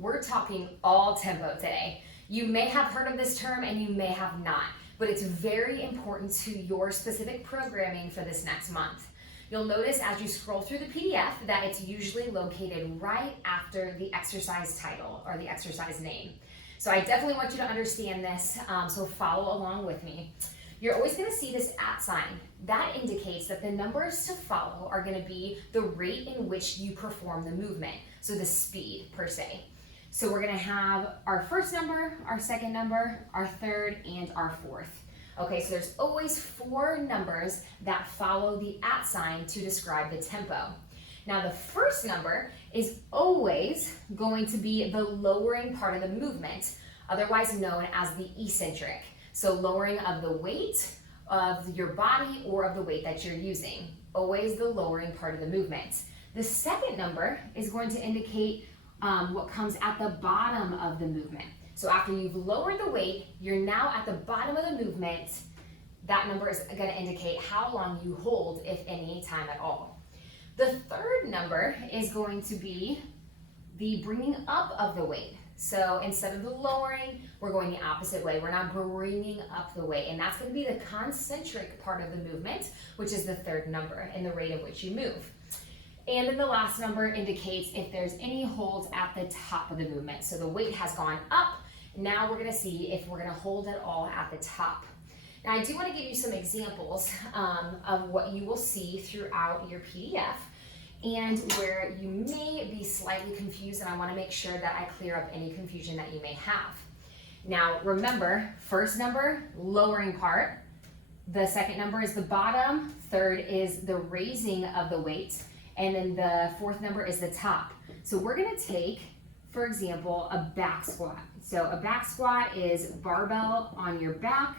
we're talking all tempo today. You may have heard of this term and you may have not, but it's very important to your specific programming for this next month. You'll notice as you scroll through the PDF that it's usually located right after the exercise title or the exercise name. So I definitely want you to understand this, so follow along with me. You're always going to see this @ sign. That indicates that the numbers to follow are going to be the rate in which you perform the movement, so the speed per se. So we're going to have our first number, our second number, our third, and our fourth. Okay, so there's always 4 numbers that follow the @ sign to describe the tempo. Now the first number is always going to be the lowering part of the movement, otherwise known as the eccentric. So lowering of the weight of your body or of the weight that you're using, always the lowering part of the movement. The second number is going to indicate what comes at the bottom of the movement. So after you've lowered the weight, you're now at the bottom of the movement. That number is going to indicate how long you hold, if any time at all. The third number is going to be the bringing up of the weight. So instead of the lowering, we're going the opposite way. We're not bringing up the weight, and that's going to be the concentric part of the movement, which is the third number in the rate at which you move. And then the last number indicates if there's any holds at the top of the movement. So the weight has gone up. Now we're going to see if we're going to hold it all at the top. Now I do want to give you some examples of what you will see throughout your PDF and where you may be slightly confused, and I want to make sure that I clear up any confusion that you may have. Now remember, first number, lowering part. The second number is the bottom. Third is the raising of the weight. And then the fourth number is the top. So we're going to take, for example, a back squat. So a back squat is barbell on your back,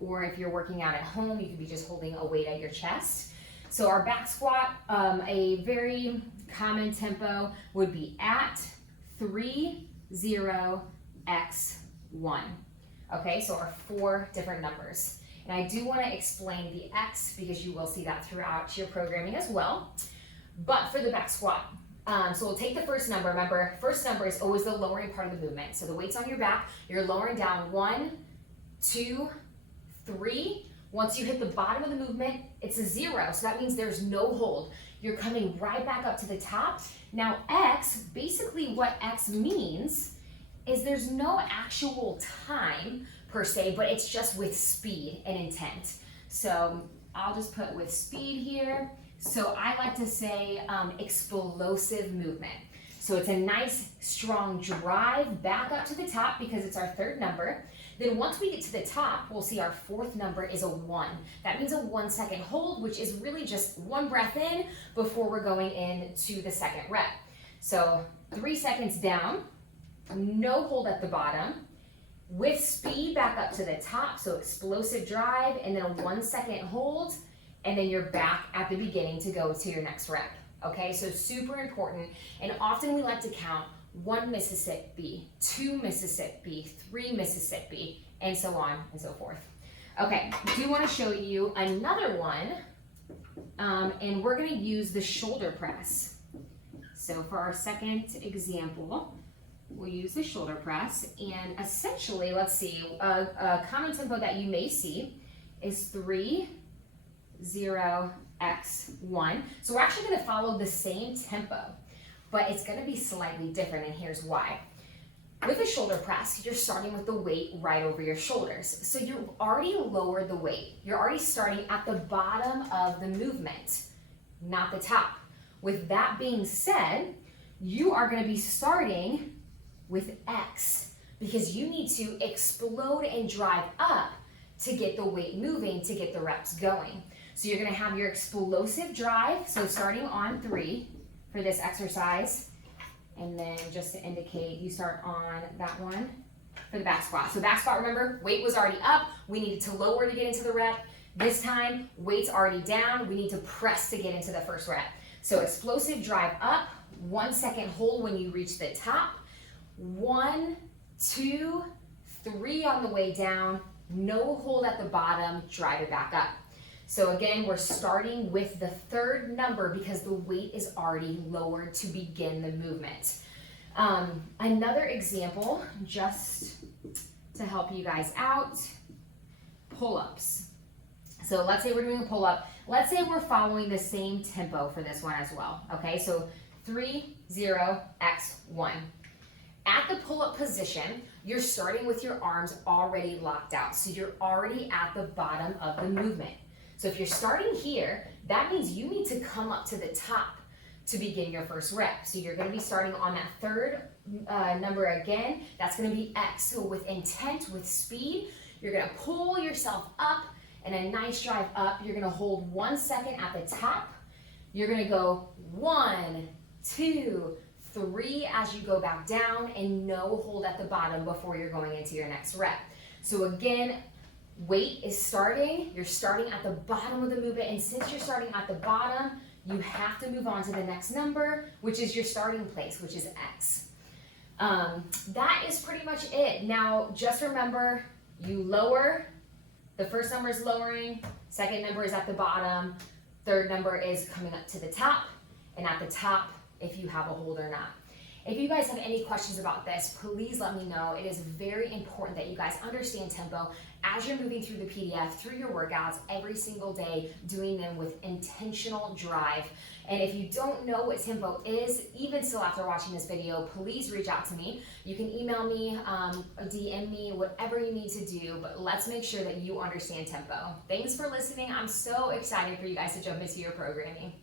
or if you're working out at home, you could be just holding a weight at your chest. So our back squat, a very common tempo would be at 3, 0, x 1. Okay, so our 4 different numbers. And I do want to explain the x because you will see that throughout your programming as well. But for the back squat, so we'll take the first number. Remember, first number is always the lowering part of the movement. So the weight's on your back, you're lowering down 1, 2, 3. Once you hit the bottom of the movement, it's a 0. So that means there's no hold. You're coming right back up to the top. Now x, basically what x means is there's no actual time per se, but it's just with speed and intent. So I'll just put with speed here. So I like to say explosive movement. So it's a nice strong drive back up to the top because it's our third number. Then once we get to the top, we'll see our fourth number is a 1. That means a 1 second hold, which is really just 1 breath in before we're going into the second rep. So 3 seconds down, no hold at the bottom, with speed back up to the top, so explosive drive, and then a 1 second hold, and then you're back at the beginning to go to your next rep. Okay, so super important, and often we like to count 1 Mississippi, 2 Mississippi, 3 Mississippi, and so on and so forth. Okay, I do want to show you another one, and we're going to use the shoulder press. So for our second example, we'll use the shoulder press, and essentially, let's see, a common tempo that you may see is 3, 0, x 1. So we're actually going to follow the same tempo, but it's going to be slightly different, and here's why. With a shoulder press, you're starting with the weight right over your shoulders. So you've already lowered the weight. You're already starting at the bottom of the movement, not the top. With that being said, you are going to be starting with x because you need to explode and drive up to get the weight moving, to get the reps going. So you're going to have your explosive drive, so starting on 3 for this exercise, and then just to indicate, you start on that one for the back squat. So back squat, remember, weight was already up, we needed to lower to get into the rep. This time, weight's already down, we need to press to get into the first rep. So explosive drive up, 1 second hold when you reach the top, 1, 2, 3 on the way down, no hold at the bottom, drive it back up. So again, we're starting with the third number because the weight is already lowered to begin the movement. Another example, just to help you guys out, pull-ups. So let's say we're doing a pull-up. Let's say we're following the same tempo for this one as well. Okay, so 3, 0, X, 1. At the pull-up position, you're starting with your arms already locked out. So you're already at the bottom of the movement. So if you're starting here, that means you need to come up to the top to begin your first rep. So you're gonna be starting on that third number again. That's gonna be X. So with intent, with speed, you're gonna pull yourself up and a nice drive up. You're gonna hold 1 second at the top. You're gonna go 1, 2, 3 as you go back down, and no hold at the bottom before you're going into your next rep. So again, weight is starting. You're starting at the bottom of the movement, and since you're starting at the bottom, you have to move on to the next number, which is your starting place, which is X. That is pretty much it. Now, just remember, you lower. The first number is lowering, second number is at the bottom, third number is coming up to the top, and at the top, if you have a hold or not. If you guys have any questions about this, please let me know. It is very important that you guys understand tempo as you're moving through the PDF, through your workouts every single day, doing them with intentional drive. And if you don't know what tempo is, even still after watching this video, please reach out to me. You can email me, DM me, whatever you need to do, but let's make sure that you understand tempo. Thanks for listening. I'm so excited for you guys to jump into your programming.